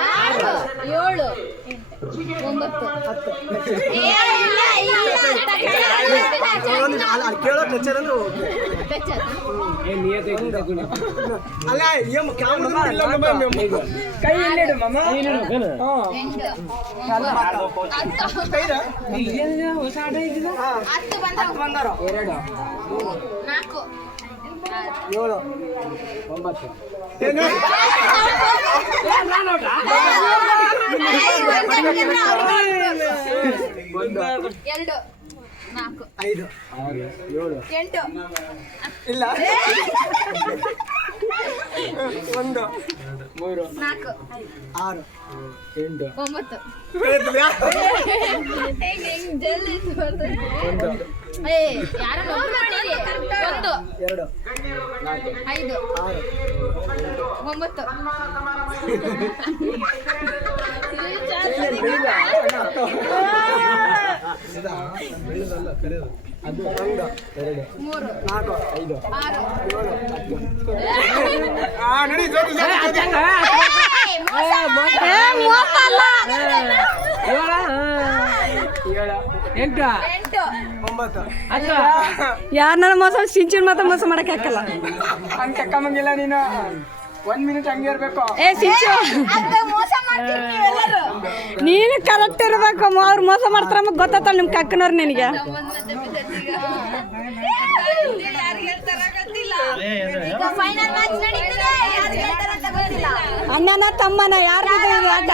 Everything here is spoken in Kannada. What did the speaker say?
ಆರು ಏಳು ಒಂಬತ್ತು ಹತ್ತು. ಕೇಳೋದು ಅಂದ್ರೆ ಓಕೆ? ಅಲ್ಲ ಏಮ್ ಕ್ಯಾಮ್ರಾ ಇಲ್ಲ ಕೈ ಇಲ್ಲಿಡು ಮಮ್ಮ ಎಂಟು ಕೈದ ಹೊಸ ಆಟ ಇದ್ದಿಲ್ಲ ಹತ್ತು ಬಂದವು. ಎರಡು. ನಾಲ್ಕು. ಏಳು. ಒಂಬತ್ತು. ಎರಡು. ನಾಲ್ಕು. ಐದು. ಆರು. ಏಳು. ಎಂಟು. ಇಲ್ಲ. ಒಂದು. ಮೂರು. ನಾಲ್ಕು. ಆರು. ಎಂಟು. ಒಂಬತ್ತು. ಯಾರೋ. ಒಂದು. ಎರಡು. ನಾಲ್ಕು. ಐದು. ಆರು. ಒಂಬತ್ತು. ಅದು ಮೋಸ ಸಿಂಚನ್ ಮಾತ್ರ ಮೋಸ ಮಾಡಕ್ ಹಾಕಲ್ಲ ಹಂಗೆ ಕಕ್ಕಮ್ಮಂಗಿಲ್ಲ ನೀನು ಒಂದ್ ಮಿನಿಟ್ ಹಂಗೆ ಇರ್ಬೇಕು. ಏ ಸಿಂಚು ಅಂತ ಮೋಸ ಮಾಡ್ತೀರಿ ನೀವೆಲ್ಲರೂ ನೀನು ಕರೆಕ್ಟ್ ಇರ್ಬೇಕು. ಅವ್ರು ಮೋಸ ಮಾಡ್ತಾರ ಮತ್ತೆ ಗೊತ್ತಾತಲ್ಲ ನಿಮ್ ಕಕ್ಕನವ್ರು ನಿನಗೆ. ಈಗ ಫೈನಲ್ ಮ್ಯಾಚ್ ನಡೀತದೆ. ಯಾರು ಗೆಲ್ತಾರೆ ಅಂತ ಗೊತ್ತಿಲ್ಲ. ಅಣ್ಣನ ತಮ್ಮನ ಯಾರು ಇದು? ಆಟ?